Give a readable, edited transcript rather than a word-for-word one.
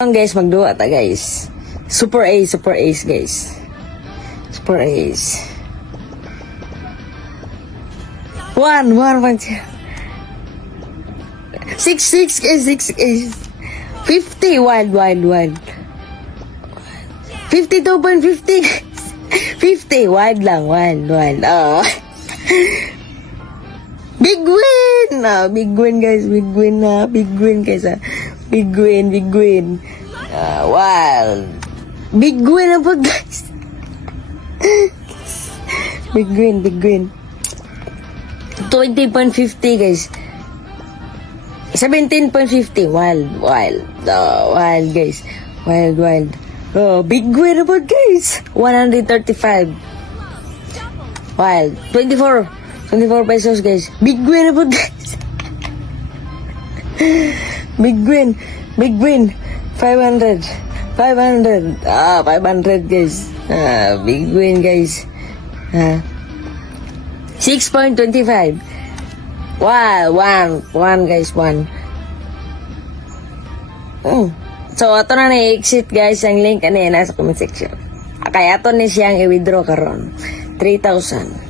Guys, magduwa ta guys. Super Ace guys. Super Ace. 1 6 guys, 6 guys. 50 wild 52.50 guys. 50 wild lang, wild. Oh. Big win! Big win guys, big win guys. Big win. Wild. Big win na po guys. Big win. 20.50 guys. 17.50 wild. Wild guys. Wild. Oh, big win na po guys. 135. Wild. 24 pesos guys. Big win na po guys. Big win. 500 guys. Big win guys. 6.25. Wow, 1 guys, 1. So ato na na-exit guys ang link kanina sa comment section. Kaya ato ni siyang i-withdraw karon 3,000.